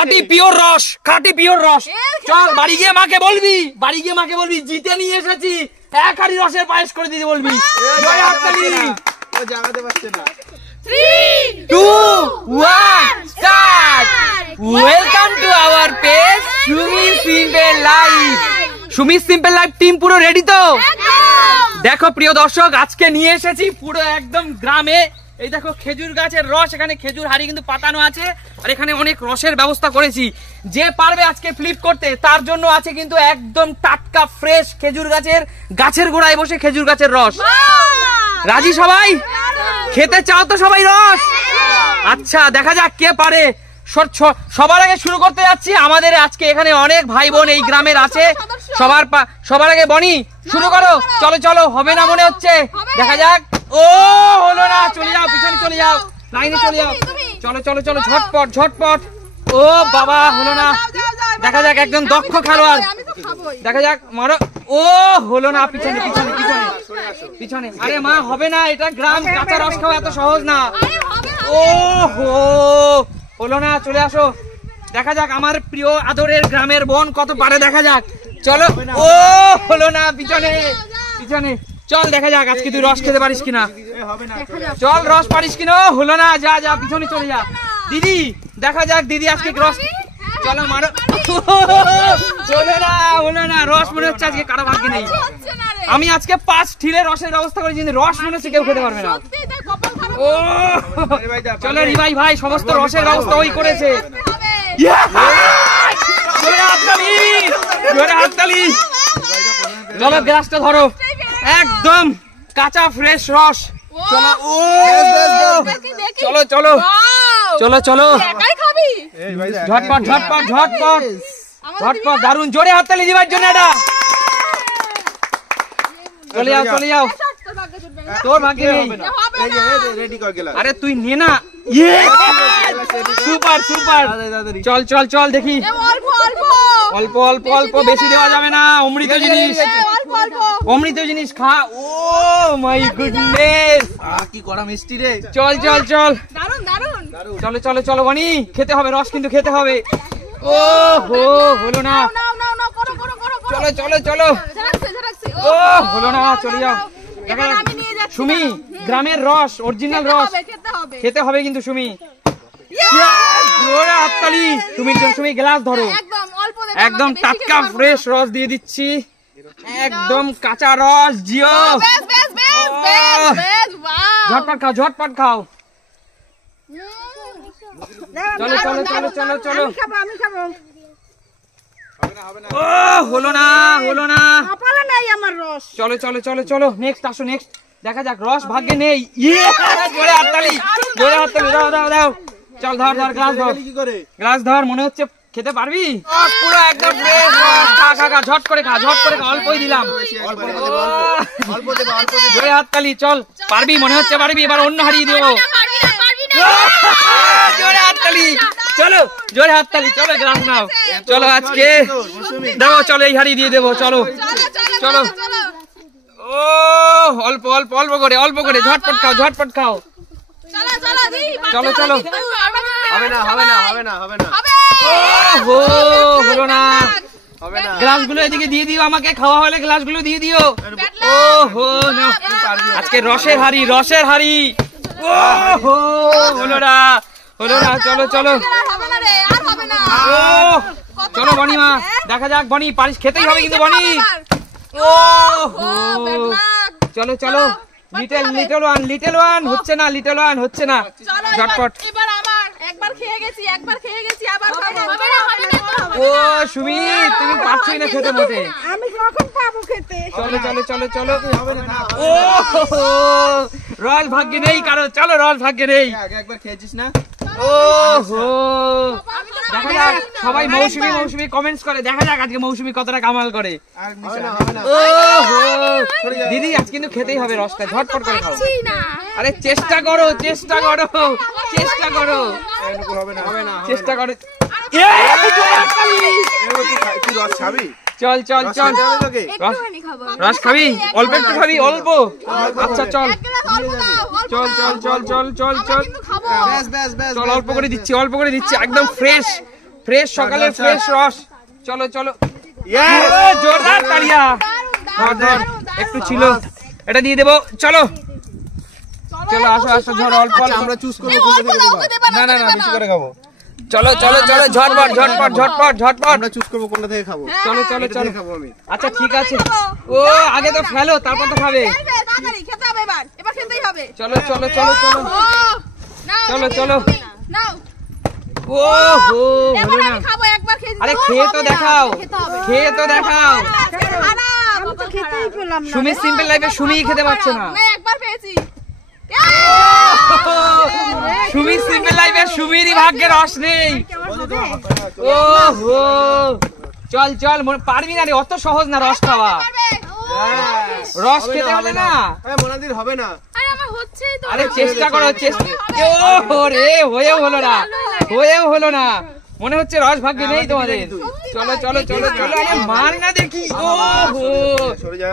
খাঁটি পিওর রস, খাঁটি পিওর রস। চল বাড়ি গিয়ে মাকে বলবি, বাড়ি গিয়ে মাকে বলবি জিতে নিয়ে এসেছি, এক হাঁড়ি রসের পায়েস করে দিতে বলবি। জয় হাততালি। ও জানাতে পারছে না। 3, 2, 1 start. Welcome to our page Sumi simple life. Sumi simple life team পুরো রেডি তো? দেখো প্রিয় দর্শক, আজকে নিয়ে এসেছি পুরো একদম গ্রামে। এই দেখো খেজুর গাছের রস, এখানে খেজুর হাড়ি কিন্তু পাতানো আছে, আর এখানে অনেক রসের ব্যবস্থা করেছি। যে পারবে আজকে ফ্লিপ করতে তার জন্য আছে কিন্তু একদম টাটকা ফ্রেশ খেজুর গাছের গোড়ায় বসে খেজুর গাছের রস। রাজি সবাই? খেতে চাও তো সবাই রস? আচ্ছা দেখা যাক কে পারে। সবার আগে শুরু করতে যাচ্ছি। আমাদের আজকে এখানে অনেক ভাই বোন এই গ্রামের আছে। সবার আগে বনি শুরু করো। চলো চলো, হবে না মনে হচ্ছে, দেখা যাক। ও হলো না, চলে যাও, পিছনে চলে যাও, লাইনে চলে যাও। চলো চলো চলো, ঝটপট ঝটপট। ও বাবা, হলো না, দেখা যাক, একদম দক্ষ খেলোয়াড়, দেখা যাক, মারো। ও হলো না, পিছনে পিছনে পিছনে পিছনে। আরে মা, হবে না, এটা গ্রাম, কাঁচা রস খাওয়া এত সহজ না। ও হো, হলো না, চলে আসো। দেখা যাক আমার প্রিয় আদরের গ্রামের বোন কত পারে, দেখা যাক। চলো। ও হলো না, পিছনে পিছনে। চল দেখা যাক আজকে তুই রস খেতে পারিস কিনা। চল, রস পারিস কিনা। হলো না, যা যা, পিছনে চলে যা। দিদি দেখা যাক, দিদি আজকে রস। চলো মারো। চলে না, হলো না, রস মনে হচ্ছে আজকে কারো ভাগ্যে নেই। আমি আজকে 5 ঠিলে রসের ব্যবস্থা করেছি, কিন্তু রস মনে হচ্ছে কেউ খেতে পারবে না। ও চলো রিভাই ভাই, সমস্ত রসের ব্যবস্থা ওই করেছে। চলো গ্লাসটা ধরো, একদম কাঁচা ফ্রেশ রস। চলো। ও চলো চলো চলো চলো, ঝটপট ঝটপট ঝটপট ঝটপট। দারুন, জোরে হাততালি দিবার জন্য। এটা চলে যাও চলে যাও, তোর ভাগ্যে নেই। আরে তুই নে না। Super super. চল চল চল, দেখি। অল্প অল্প অল্প, বেশি দেওয়া যাবে না। অমৃত জিনিস, অমৃত জিনিস খা। ও মাই গুডনেস, কি করা মিষ্টি রে। চল চল চল, চলো চলো চলো বনি, খেতে হবে রস, কিন্তু খেতে হবে। ও হো, হলো না। চলো চলো চলো। ও হলো না, চলে যাও। সুমি, গ্রামের রস, অরিজিনাল রস খেতে হবে কিন্তু। সুমি, জোরে হাততালি সুমির জন্য। সুমি গ্লাস ধরো, একদম টাটকা ফ্রেশ রস দিয়ে দিচ্ছি, একদম কাঁচা রস। জিও, ঝটপট খাও ঝটপট খাও। চলো চলো চলো চলো চলো। ও হলো না, হলো না, চলো চলো চলো চলো। নেক্সট আসো, নেক্সট। দেখা যাক, রস ভাগ্যে নেই। জোরে হাততালি, জোরে হাততালি, দাও দাও দাও। চল ধর ধর, গ্লাস ধর, গ্লাস ধর। মনে হচ্ছে খেতে পারবি পুরো একদম ফ্রেশ রস। খা খা খা, ঝট করে খা, ঝট করে খা। অল্পই দিলাম। জোরে হাততালি। চল, পারবি মনে হচ্ছে, পারবি। এবার অন্য হারিয়ে দেবো। জোরে হাততালি, চলো জোরে হাততালি। চলো গ্লাস নাও, চলো আজকে দেবো। চলো এই হারিয়ে দিয়ে দেবো। চলো চলো। ও অল্প অল্প অল্প করে, অল্প করে, ঝটপট খাও ঝটপট খাও। চলো চলো। হবে না হবে না হবে না হবে না। ও হো, হলো না। গ্লাস গুলো এদিকে দিয়ে দিও আমাকে, খাওয়া হলে গ্লাস গুলো দিয়ে দিও। ও হো না, আজকে রসের হাড়ি, রসের হাড়ি। ও হো, হলো না, হলো না। চলো চলো। ও চলো বনি মা, দেখা যাক। বনি পারিস, খেতেই হবে কিন্তু বনি। ও হো, চলো চলো। Little little one, little one হচ্ছে না, লিটল ওয়ান হচ্ছে না। ঝটপট। ও সুমি, তুমি পারছোই না খেতে মোটে। চলো চলো চলো চলো। ও রস ভাগ্যে নেই কারো। চলো, রস ভাগ্যে নেই। একবার খেয়েছিস না। ও হো, দেখা যাক সবাই মৌসুমি মৌসুমি কমেন্টস করে। দেখা যাক আজকে মৌসুমি কতটা কামাল করে। ও হো, দিদি আজ কিন্তু খেতেই হবে রসটা, ঝটপট করে খাও। আরে চেষ্টা করো, চেষ্টা করো, চেষ্টা করো, চেষ্টা করো। রস খাবি? চল চল চল, রস খাবি? অল্প একটু খাবি, অল্প? আচ্ছা চল চল চল চল চল চল চল চল, অল্প করে দিচ্ছি, অল্প করে দিচ্ছি। একদম ফ্রেশ ফ্রেশ সকালের ফ্রেশ রস। চলো চলো, Yes! ও, জোরদার তালিয়া। ধর, একটু ছিল, এটা দিয়ে দেবো। চলো চলো, আসো আসো, ঝড় অল্প আচ্ছা, অল্প। আমরা চুজ করব কোনটা থেকে খাবো। না না না, বেশি করে খাবো। চলো চলো চলো, ঝটপট ঝটপট ঝটপট ঝটপট। আমরা চুজ করব কোনটা থেকে খাবো। চলো চলো এটা চলো। থেকে খাবো আমি। আচ্ছা ঠিক আছে। ও, আগে তো ফেলো, তারপর তো খাবে। তাড়াতাড়ি খেতে হবে, এবার খেতেই হবে। চলো চলো চলো চলো নাও, চলো চলো। নাও, ও হো, এবার হলো না। আমি খাবো, একবার খেয়ে আরে খেয়ে তো দেখাও, খেয়ে তো দেখাও। আমি তো খেতেই পেলাম না। সুমি সিম্পল লাইফে সুমিই খেতে পারছে না। না, একবার পেয়েছি। সুমি সিম্পল লাইফে সুমিরই ভাগ্যে রস নেই। ও হো, চল চল, পারবি না রে, অত সহজ না রস খাওয়া। রস খেতে হবে না। আরে মোনাদির হবে না। আরে আমার হচ্ছেই তো। আরে চেষ্টা করো, চেষ্টা। ও রে, হয়েও হলো না, হয়েও হলো না। মনে হচ্ছে রস ভাগ্যে নেই তোমাদের। চলো চলো চলো চলো, আরে মার না দেখি। ও হো,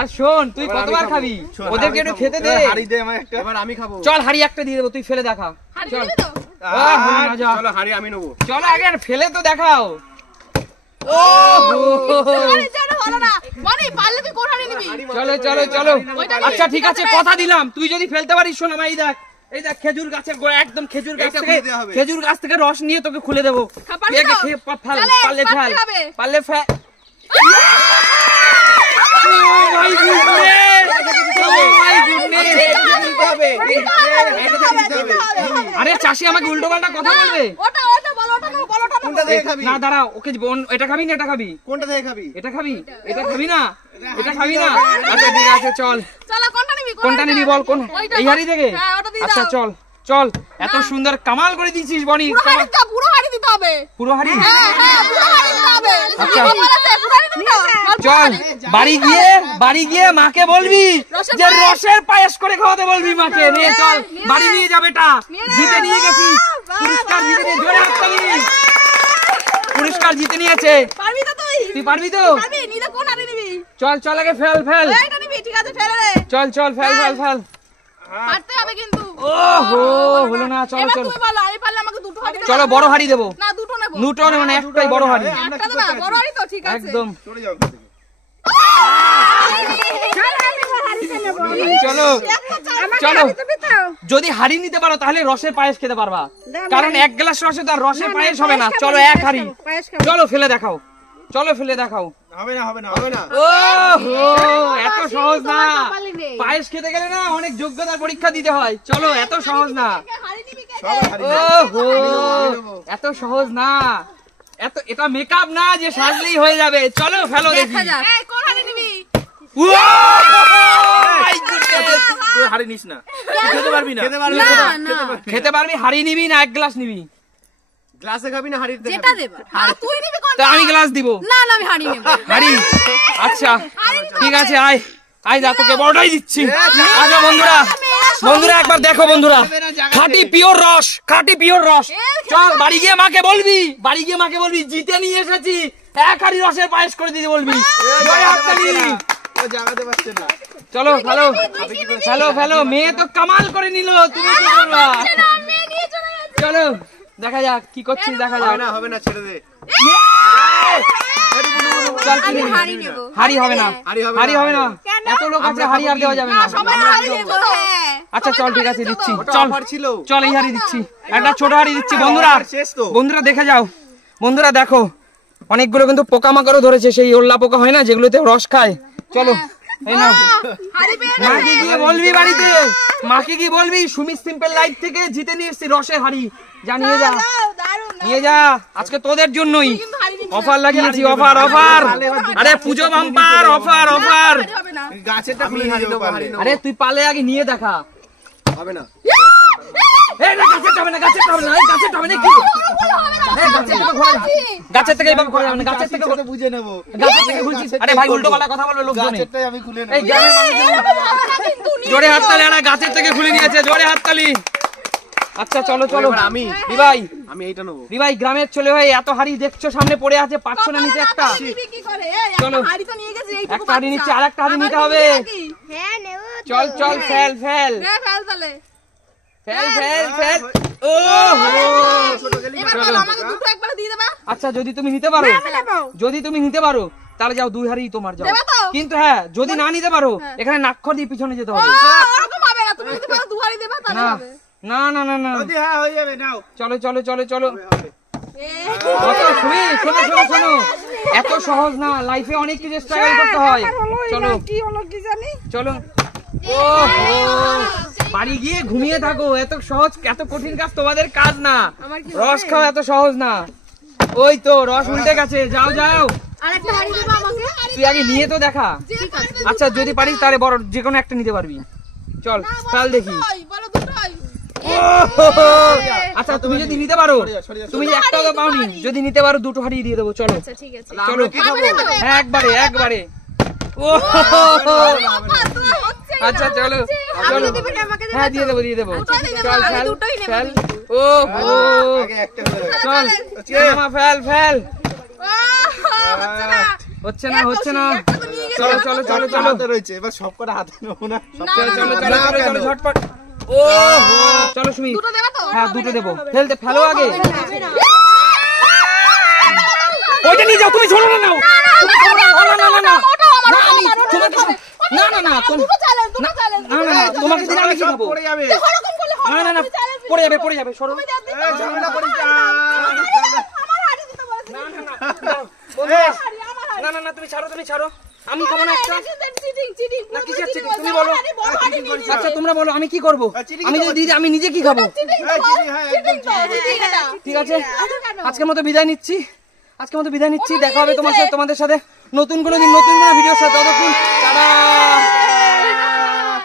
আর শোন, তুই কতবার খাবি? ওদেরকে একটু খেতে দে। হাড়ি দে আমায় একটা। এবার আমি খাবো। চল, হাড়ি একটা দিয়ে দেবো, তুই ফেলে দেখা। হাড়ি চল দিবি তো? হলো না, যা। চলো হাড়ি আমি নেবো। চলো আগে আর ফেলে তো দেখাও। ও হো, আরে জানো হলো না। মানে পারলে তুই কোন হাড়ি নিবি? চলো চলো চলো। আচ্ছা ঠিক আছে, কথা দিলাম, তুই যদি ফেলতে পারিস, শোন আমার, এই দেখ খেজুর গাছের গোড়া, একদম খেজুর গাছ এইটা থেকে, খুলে দেয়া হবে। খেজুর গাছ থেকে রস নিয়ে তোকে খুলে দেবো। পারবি কে কে তো? খেয়ে ফেল, তাহলে পারলে ফেল, পারতে হবে। পারলে fail. Oh my goodness, oh my goodness. আরে চাষি আমাকে উল্টো পাল্টা কথা বলবে। ওটা বলো, ওটা নাও, বলো, ওটা নাও। কোনটা থেকে খাবি? না দাঁড়াও, ওকে এটা খাবি না এটা খাবি? কোনটা থেকে খাবি? এটা খাবি? এটা খাবি না? এটা খাবি না? আচ্ছা ঠিক আছে, চল। চলো কোনটা নিবি? কোনটা নিবি বল, কোন? ওইটা এই হাড়ি থেকে? হ্যাঁ, ওটা দিয়ে আচ্ছা দাও। চল চল, এত সুন্দর কামাল করে দিয়েছিস বনি। পুরো হাড়ি দাও, পুরো হাড়ি দিতে হবে। পুরো হাড়ি? হ্যাঁ, পুরো হাড়ি দিতে হবে। আচ্ছা। কি বলেছে? পুরো হাড়ি দিতে হবে। চল, বাড়ি গিয়ে মাকে বলবি যে রসের পায়েস করে খাওয়াতে বলবি মাকে। নিয়ে চল, বাড়ি নিয়ে যাবে। এটা জিতে নিয়ে গেছি, পুরস্কার জিতে নিয়ে, জোরে হাততালি। পুরস্কার জিতে নিয়েছে। পারবি তো তুই? তুই পারবি তো? পারবি? নিলে কোন হাড়ি নিবি? চল চল, আগে ফেল ফেল। এইটা নিবি, ঠিক আছে, ফেলে রে। চল চল, ফেল ফেল ফেল। পারতে হবে কিন্তু। ও হো, হলো না। চলো এবার চলো তুমি বলো, আমি পারলে আমাকে দুটো হাড়ি দাও। চলো, বড় হাড়ি দেবো। না, দুটো নেবো। দুটো মানে একটাই বড় হাড়ি। একটা তো না, বড় হাড়ি তো, ঠিক আছে। একদম। চলে যাও এখান থেকে। চলো চলো, যদি হাড়ি নিতে পারো তাহলে রসের পায়েস খেতে পারবা, কারণ এক গ্লাস রসে তো আর রসের পায়েস হবে না। চলো এক হাড়ি, চলো ফেলে দেখাও, চলো ফেলে দেখাও। হবে না হবে না হবে না। ও হো, এত সহজ না। পায়েস খেতে গেলে না অনেক যোগ্যতার পরীক্ষা দিতে হয়। চলো, এত সহজ না। হাড়ি নিবি কে? সব হাড়ি ও হো, এত সহজ না। এটা মেকআপ না যে সাজলেই হয়ে যাবে। চলো ফেলো দেখি। এই কোন হাড়ি নিবি? ও মাই গুডনেস, তুই হাড়ি নিস না। তুই খেতে পারবি না। খেতে পারবি না। খেতে পারবি? হাড়ি নিবি না এক গ্লাস নিবি? গ্লাসে খাবি না হাড়িতে যেটা দেবা। আর তুই নিবি কোনটা? তা আমি গ্লাস দিব। না না, আমি হাড়ি নেব। হাড়ি? আচ্ছা ঠিক আছে, আয় আয়, যা তোকে বড়টাই দিচ্ছি। আচ্ছা বন্ধুরা, বন্ধুরা একবার দেখো বন্ধুরা, খাঁটি পিওর রস, খাঁটি পিওর রস। চল বাড়ি গিয়ে মাকে বলবি, বাড়ি গিয়ে মাকে বলবি জিতে নিয়ে এসেছি, এক হাড়ি রসের পায়েস করে দিতে বলবি। জয় হাততালি। ও জাগাতে পারছে না। চলো ফেলো ফেলো ফেলো, মেয়ে তো কামাল করে নিল, তুমি কি করবা? আমি নিয়ে চলে যাচ্ছি। চলো দেখা যাক কি করছিস, দেখা যাক। হবে না ছেড়ে দে। চল, আমি কিনে নে। হাড়ি নেব। হাড়ি হবে না, হাড়ি হবে না। কেন? এত লোক আছে, হাড়ি আর দেওয়া যাবে না। সবাই হাড়ি নেব তো। আচ্ছা চল ঠিক আছে, দিচ্ছি। ওটা চল অফার ছিল। চল, এই হাড়ি দিচ্ছি, একটা ছোট হাড়ি দিচ্ছি। বন্ধুরা, শেষ তো। বন্ধুরা দেখে যাও, বন্ধুরা দেখো, অনেকগুলো কিন্তু পোকামাকড়ও ধরেছে, সেই ওল্লা পোকা হয় না যেগুলোতে রস খায়। চলো এই নাও। হাড়ি পেয়ে মাকে গিয়ে বলবি বাড়িতে, মাকে গিয়ে বলবি সুমি সিম্পল লাইফ থেকে জিতে নিয়ে এসেছি রসের হাড়ি, যা নিয়ে যা, দারুণ। নিয়ে যা, আজকে তোদের জন্যই কিন্তু হাড়ি নিবি না। অফার লাগিয়েছি, অফার অফার। আরে পুজো বাম্পার অফার অফার। হাড়ি হবে না। গাছেরটা খুলে হাড়ি নেবো হাড়ি নেবো। আরে তুই পালে আগে নিয়ে দেখা। হবে না। এই না, গাছেরটা হবে না, গাছেরটা হবে না, এই গাছেরটা হবে না কি? এই গাছের থেকে ঘোরা যাবে, গাছের থেকে এইভাবে ঘোরা যাবে না, গাছের থেকে সাথে বুঝে নেবো। গাছের থেকে ঘুরছিস। আরে ভাই উল্টো পাল্টা কথা বলবে লোকজনে। গাছেরটাই আমি খুলে এই নেবো। গ্রামের মানুষজন জোরে হাততালি, আরে গাছের থেকে খুলে নিয়েছে, জোরে হাততালি। আচ্ছা চলো চলো, এবার আমি দিবাই আমি এইটা নেবো। দিবাই, গ্রামের ছেলে হয়ে এত হাড়ি দেখছো সামনে পড়ে আছে, পাচ্ছ না নিতে একটা? নিবি কি করে? এই চলো। একটা হাড়ি তো নিয়ে গেছি, এইটুকু একটা হাড়ি বাচ্চা। নিচ্ছে, আর একটা হাড়ি নিতে আবার হবে। নিবি নাকি? হ্যাঁ নেব। চল চল, ফেল ফেল দে ফেল তাহলে। Fail fail fail. এবার বলো আমাকে দুটো একবার দিয়ে দেবা। আচ্ছা যদি তুমি নিতে পারো, যদি তুমি নিতে পারো তাহলে যাও 2 হাড়ি তোমার যাও। দেবা তো? কিন্তু হ্যাঁ যদি না নিতে পারো এখানে নাক্ষর দিয়ে পিছনে যেতে হবে। ওরকম হবে না, তুমি যদি পারো দুহারি দেবা তাহলে না হবে। না না না না যদি হ্যাঁ হয়ে যাবে নাও। চলো চলো চলো চলো। এ, অত শুনি শোনো শোনো শোনো, এত সহজ না, লাইফে অনেক কিছু স্ট্রাগল করতে হয়। চলো কি হলো কি জানি? চলো। ও বাড়ি গিয়ে ঘুমিয়ে থাকো, এত সহজ এত কঠিন কাজ তোমাদের কাজ না। রস খাওয়া এত সহজ না। ওই তো রস উল্টে গেছে, যাও যাও। আরেকটা হাড়ি দেবা আমাকে? তুই আগে নিয়ে তো দেখা। আচ্ছা যদি পারিস তাহলে বড় যে কোনো একটা নিতে পারবি। চল ফেল দেখি। বলো দুটোই। আচ্ছা তুমি যদি নিতে পারো, তুমি একটাও তো পাওনি, যদি নিতে পারো 2টো হারিয়ে দিয়ে দেবো। চলো আচ্ছা ঠিক আছে। চলো কি দেবো? হ্যাঁ একবারে একবারে। ও আচ্ছা চলো চলো। হ্যাঁ দিয়ে দেবো দিয়ে দেবো। চল ফেল ফেল। ও আগে একটা হয়ে গেল। চল সিনেমা ফেল ফেল। হচ্ছে না। হচ্ছে না হচ্ছে না। চলো চলো চলো চলো হাতে রয়েছে, এবার সব কটা হাতে নেবো না। চলো চলো চলো চলো চলো ঝটপট। ও চলো সুমি। দুটো দেবা তো? হ্যাঁ 2টো দেবো। ফেলতে ফেলো আগে। ওইটা নিয়ে যাও, তুমি ছোড়ো না নাও। না না না না না আমি তোমাকে না না না দুটো চ্যালেঞ্জ, দুটো চ্যালেঞ্জ। না না তোমাকে দিলে আমি কি খাবো? পড়ে যাবে। ওরকম করলে হবে না না না পড়ে যাবে পড়ে যাবে, সরো। এই ঝামেলা করিস না। আমার হাড়ি দিতে বলেছি। না না না বন্ধুরা, না না না তুমি ছাড়ো তুমি ছাড়ো, আমি খাবো না একটা। Cheating cheating. না কিসের চিটিং তুমি বলো। আচ্ছা তোমরা বলো আমি কি করবো? আমি যদি দিদি আমি নিজে কি খাবো? এই চিনি, হ্যাঁ, একদম ঠিক আছে আজকের মতো বিদায় নিচ্ছি, আজকের মতো বিদায় নিচ্ছি। দেখা হবে তোমার সাথে, তোমাদের সাথে নতুন কোনো দিন নতুন কোনো ভিডিওর সাথে। ততক্ষণ টাটা।